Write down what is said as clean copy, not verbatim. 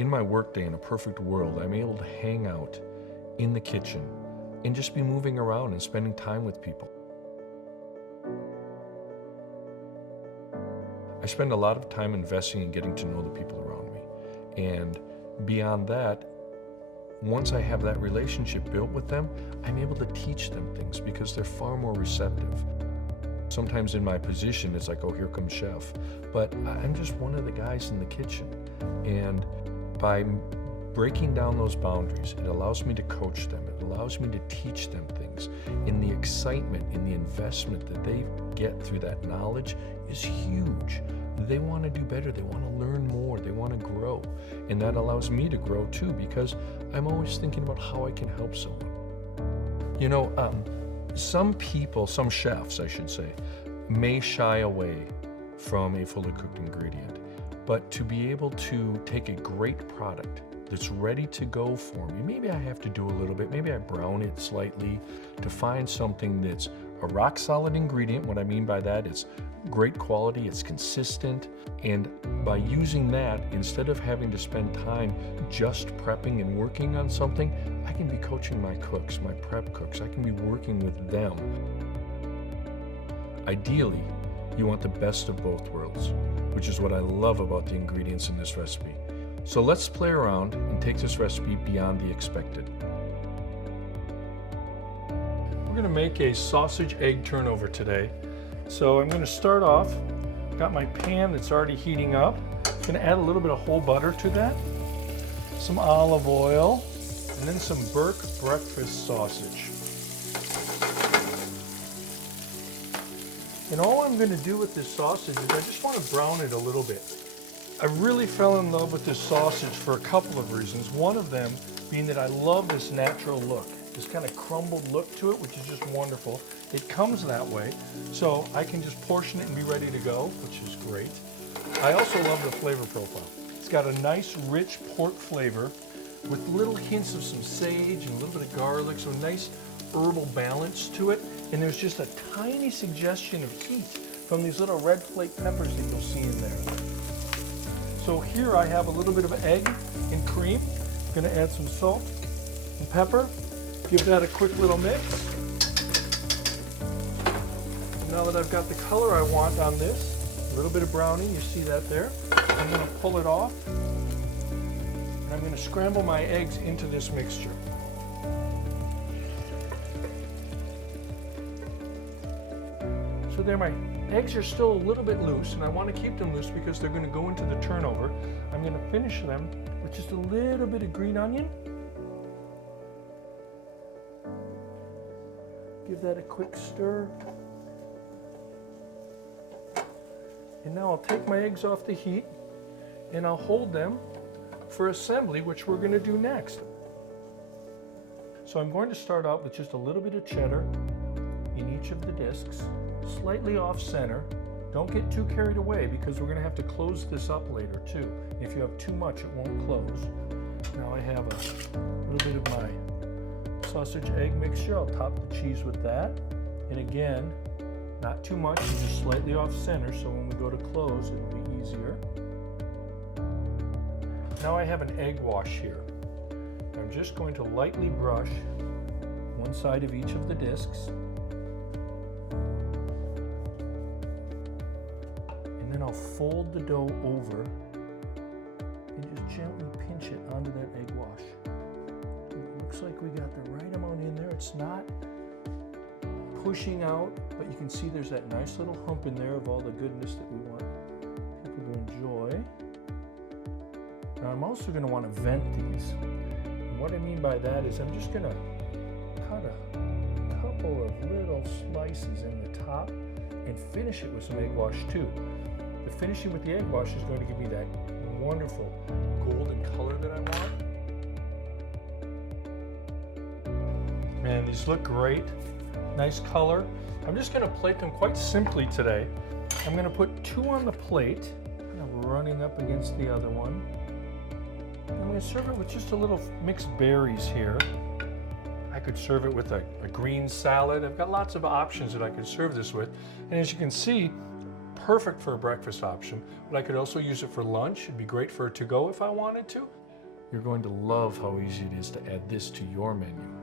In my workday, in a perfect world, I'm able to hang out in the kitchen and just be moving around and spending time with people. I spend a lot of time investing in getting to know the people around me. And beyond that, once I have that relationship built with them, I'm able to teach them things because they're far more receptive. Sometimes in my position, it's like, oh, here comes chef. But I'm just one of the guys in the kitchen. And by breaking down those boundaries, it allows me to coach them. It allows me to teach them things. And the excitement and the investment that they get through that knowledge is huge. They want to do better. They want to learn more. They want to grow. And that allows me to grow too, because I'm always thinking about how I can help someone. You know, some people, some chefs, I should say, may shy away from a fully cooked ingredient. But to be able to take a great product that's ready to go for me, maybe I have to do a little bit, maybe I brown it slightly to find something that's a rock solid ingredient. What I mean by that is great quality, it's consistent, and by using that, instead of having to spend time just prepping and working on something, I can be coaching my cooks, my prep cooks. I can be working with them. Ideally, you want the best of both worlds, which is what I love about the ingredients in this recipe. So let's play around and take this recipe beyond the expected. We're going to make a sausage egg turnover today. So I'm going to start off, got my pan that's already heating up. I'm going to add a little bit of whole butter to that, some olive oil, and then some Burke breakfast sausage. And all I'm going to do with this sausage is I just want to brown it a little bit. I really fell in love with this sausage for a couple of reasons. One of them being that I love this natural look, this kind of crumbled look to it, which is just wonderful. It comes that way, so I can just portion it and be ready to go, which is great. I also love the flavor profile. It's got a nice, rich pork flavor with little hints of some sage and a little bit of garlic, so nice herbal balance to it. And there's just a tiny suggestion of heat from these little red flake peppers that you'll see in there. So here I have a little bit of egg and cream. I'm going to add some salt and pepper. Give that a quick little mix. Now that I've got the color I want on this, a little bit of browning, you see that there. I'm going to pull it off. And I'm going to scramble my eggs into this mixture. So there, my eggs are still a little bit loose, and I want to keep them loose because they're going to go into the turnover. I'm going to finish them with just a little bit of green onion. Give that a quick stir. And now I'll take my eggs off the heat and I'll hold them for assembly, which we're going to do next. So I'm going to start out with just a little bit of cheddar in each of the discs, slightly off center. Don't get too carried away because we're going to have to close this up later too. If you have too much, it won't close. Now I have a little bit of my sausage egg mixture. I'll top the cheese with that. And again, not too much, just slightly off center, so when we go to close, it'll be easier. Now I have an egg wash here. I'm just going to lightly brush one side of each of the discs. And then I'll fold the dough over and just gently pinch it onto that egg wash. It looks like we got the right amount in there. It's not pushing out, but you can see there's that nice little hump in there of all the goodness that we want people to enjoy. Now I'm also going to want to vent these. And what I mean by that is I'm just going to cut a couple of little slices in the top and finish it with some egg wash too. The finishing with the egg wash is going to give me that wonderful golden color that I want. Man, these look great. Nice color. I'm just going to plate them quite simply today. I'm going to put two on the plate, kind of running up against the other one. I'm going to serve it with just a little mixed berries here. I could serve it with a green salad. I've got lots of options that I could serve this with. And as you can see, perfect for a breakfast option, but I could also use it for lunch. It'd be great for a to-go if I wanted to. You're going to love how easy it is to add this to your menu.